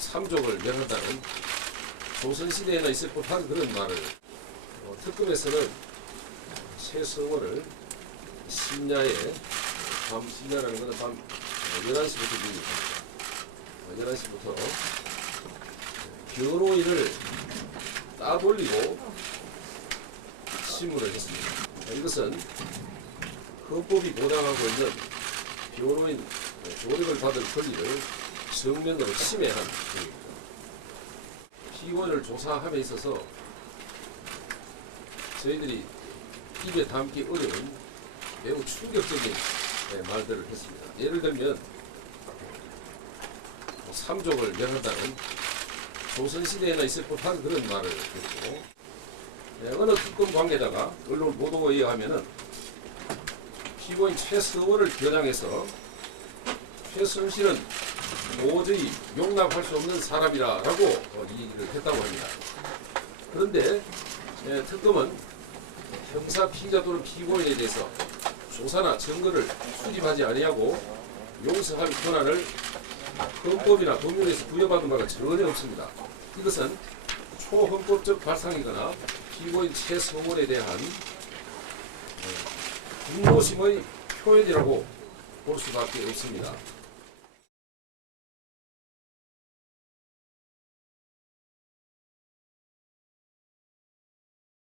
삼족을 멸한다는 조선시대에나 있을 법한 그런 말을 어, 특검에서는 최성원을 심야에 밤 심야라는 것은 밤 11시부터 미입니다. 11시부터 변호인을 따돌리고 신문을 했습니다. 이것은 헌법이 보장하고 있는 변호인 조력을 받을 권리를 정면으로 행위입니다. 피고인을 조사함에 있어서 저희들이 입에 담기 어려운 매우 충격적인 예, 말들을 했습니다. 예를 들면 뭐 삼족을 멸한다는 조선시대에나 있을 법한 그런 말을 했고 예, 어느 특검 관계자가 언론 보도에 의하면은 피고인 최서원을 겨냥해서 씨는 도저히 용납할 수 없는 사람이라고 어, 얘기를 했다고 합니다. 그런데 예, 특검은 형사 피의자 또는 피고인에 대해서 조사나 증거를 수집하지 아니하고 용서할 권한을 헌법이나 법률에서 부여받은 바가 전혀 없습니다. 이것은 초헌법적 발상이거나 피고인 최성원에 대한 어, 분노심의 표현이라고 볼 수밖에 없습니다.